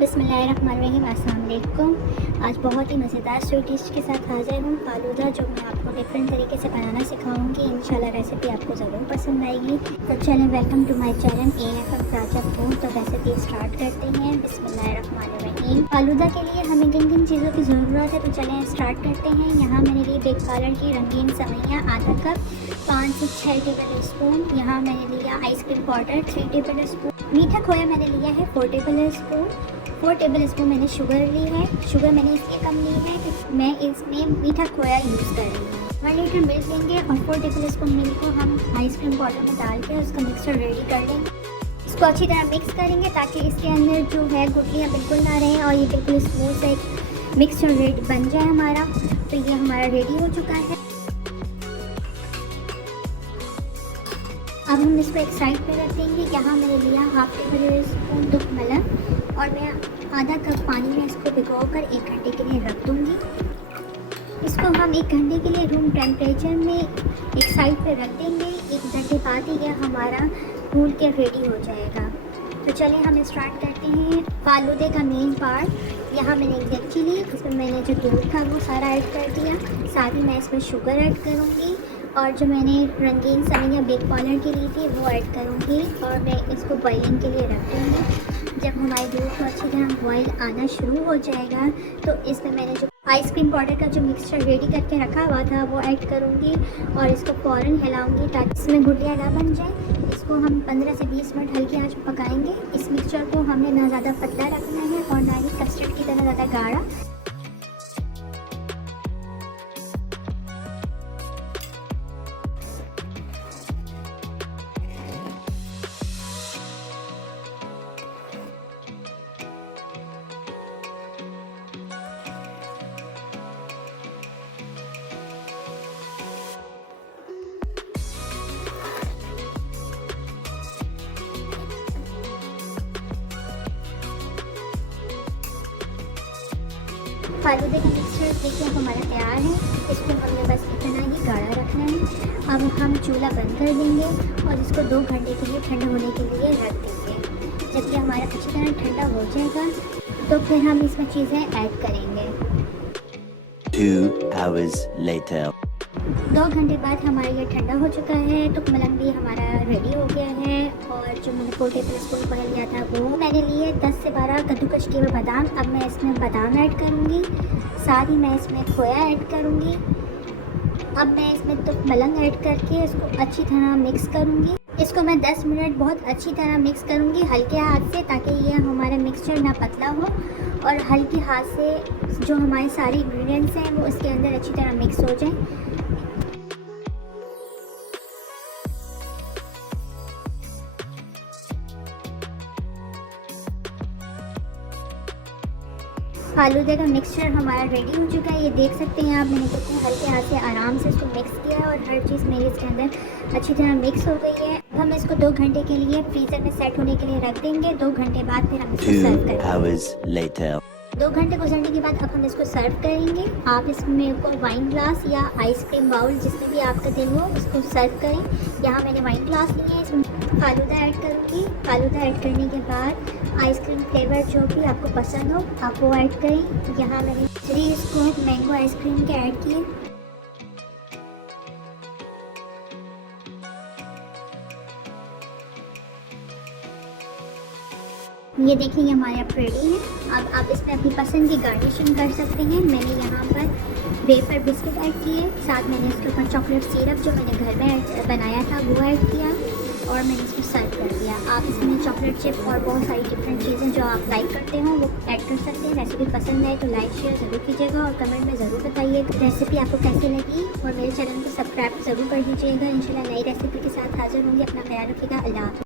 बिस्मिल्लाहिर्रहमानिर्रहीम, अस्सलाम वालेकुम। आज बहुत ही मज़ेदार स्वीट डिश के साथ हाज़िर हूँ, फालूदा, जो मैं आपको डिफरेंट तरीके से बनाना सिखाऊंगी। इंशाल्लाह रेसिपी आपको ज़रूर पसंद आएगी। तो चलें, welcome to my channel AFM Taza food. तो रेसिपी स्टार्ट करते हैं। बिस्मिल्लाहिर्रहमानिर्रहीम। फालूदा के लिए हमें किन किन चीज़ों की ज़रूरत है, तो चलें स्टार्ट करते हैं। यहाँ मेरे लिए बिग पार्लर की रंगीन सेवइयाँ आधा कप, 5 से 6 टेबल स्पून। यहाँ मैंने लिया आइसक्रीम पाउडर 3 टेबल स्पून। मीठा खोया मैंने लिया है 4 टेबल स्पून। 4 टेबल स्पून मैंने शुगर ली है। शुगर मैंने इसलिए कम ली है कि मैं इसमें मीठा खोया यूज़ कर रही हूँ। 1 लीटर मिल्क लेंगे और 4 टेबल स्पून मिल्क को हम आइसक्रीम पाउडर में डाल के उसका मिक्सचर रेडी कर लेंगे। इसको अच्छी तरह मिक्स करेंगे ताकि इसके अंदर जो है गुठलियाँ बिल्कुल ना रहें और ये बिल्कुल स्मूथ एक मिक्सचर रेडी बन जाए हमारा। तो ये हमारा रेडी हो चुका है। अब हम इसको एक साइड पे रख देंगे। यहाँ मैंने लिया हाफ टेबल स्पून दुख मलन और मैं आधा कप पानी में इसको भिगो कर 1 घंटे के लिए रख दूँगी। इसको हम 1 घंटे के लिए रूम टेम्परेचर में एक साइड पे रख देंगे। 1 घंटे बाद ही यह हमारा फूल के रेडी हो जाएगा। तो चलिए हम स्टार्ट करते हैं। फालूदे का मेन पार्ट, यहाँ मैंने एक डेगची ली, इसमें मैंने जो दूध था वो सारा ऐड कर दिया। साथ ही मैं इसमें शुगर ऐड करूँगी और जो मैंने रंगीन सेवइयाँ बिग पार्लर की ली थी वो ऐड करूँगी और मैं इसको बॉइलिंग के लिए रख दूँगी। जब हमारी दूध को अच्छी तरह बॉयल आना शुरू हो जाएगा तो इसमें मैंने जो आइसक्रीम पाउडर का जो मिक्सचर रेडी करके रखा हुआ था वो ऐड करूँगी और इसको फ़ौरन हिलाऊँगी ताकि इसमें गुठलियाँ ना बन जाए। इसको हम 15 से 20 मिनट हल्की आंच पर पकाएंगे। इस मिक्सचर को हमने ना ज़्यादा पतला रखना है और ना ही कस्टर्ड की तरह ज़्यादा गाढ़ा। फालूदे का मिक्सचर देखिए हमारा तैयार है। इसको हमने बस इतना ही गाढ़ा रखना है। अब हम चूल्हा बंद कर देंगे और इसको 2 घंटे के लिए ठंडा होने के लिए रख देंगे। जब ये हमारा अच्छी तरह ठंडा हो जाएगा तो फिर हम इसमें चीज़ें ऐड करेंगे। 2 hours later. 2 घंटे बाद हमारा ये ठंडा हो चुका है। तो मलंग भी हमारा रेडी हो गया है और जो मैंने 4 टेबल स्पून पहले लिया था वो मैंने लिए 10 से 12 कद्दूकस किए हुए बादाम। अब मैं इसमें बादाम ऐड करूँगी, साथ ही मैं इसमें खोया ऐड करूँगी। अब मैं इसमें तो मलंग ऐड करके इसको अच्छी तरह मिक्स करूँगी। इसको मैं 10 मिनट बहुत अच्छी तरह मिक्स करूँगी हल्के हाथ से ताकि ये हमारा मिक्सचर ना पतला हो और हल्के हाथ से जो हमारे सारे इंग्रेडिएंट्स हैं वो इसके अंदर अच्छी तरह मिक्स हो जाए। फालूदे का मिक्सचर हमारा रेडी हो चुका है। ये देख सकते हैं आप, मैंने कितने हल्के हाथ से आराम से इसको मिक्स किया है और हर चीज़ मेरी इसके अंदर अच्छी तरह मिक्स हो गई है। अब हम इसको 2 घंटे के लिए फ्रीज़र में सेट होने के लिए रख देंगे। 2 घंटे बाद फिर हम इसको सर्व 2 करेंगे। hours later. 2 घंटे गुजरने के बाद अब हम इसको सर्व करेंगे। आप इसमें को वाइन ग्लास या आइसक्रीम बाउल जिसमें भी आपका दिल हो उसको सर्व करें। यहाँ मैंने वाइन ग्लास लिए हैं। इसमें फालूदा ऐड करूँगी। फालूदा ऐड करने के बाद आइसक्रीम फ्लेवर जो भी आपको पसंद हो आप वो ऐड करें। यहाँ मैंने 3 स्कूप मैंगो आइसक्रीम के ऐड किए। ये देखिए ये हमारे अब रेडी है। अब आप इसमें अपनी पसंद की गार्निशिंग कर सकते हैं। मैंने यहाँ पर वेफर बिस्किट ऐड किए, साथ मैंने इसके ऊपर चॉकलेट सिरप जो मैंने घर में बनाया था वो ऐड किया और मैंने इसको सर्व कर दिया। आप इसमें चॉकलेट चिप और बहुत सारी डिफरेंट चीज़ें जो आप लाइक करते हो वो ऐड कर सकते हैं। रेसिपी पसंद आए तो लाइक शेयर ज़रूर कीजिएगा और कमेंट में ज़रूर बताइए रेसिपी आपको कैसी लगी और मेरे चैनल को सब्सक्राइब ज़रूर कर दीजिएगा। इंशाल्लाह नई रेसिपी के साथ हाजिर होंगी। अपना ख्याल रखिएगा। अल्लाह हाफ़िज़।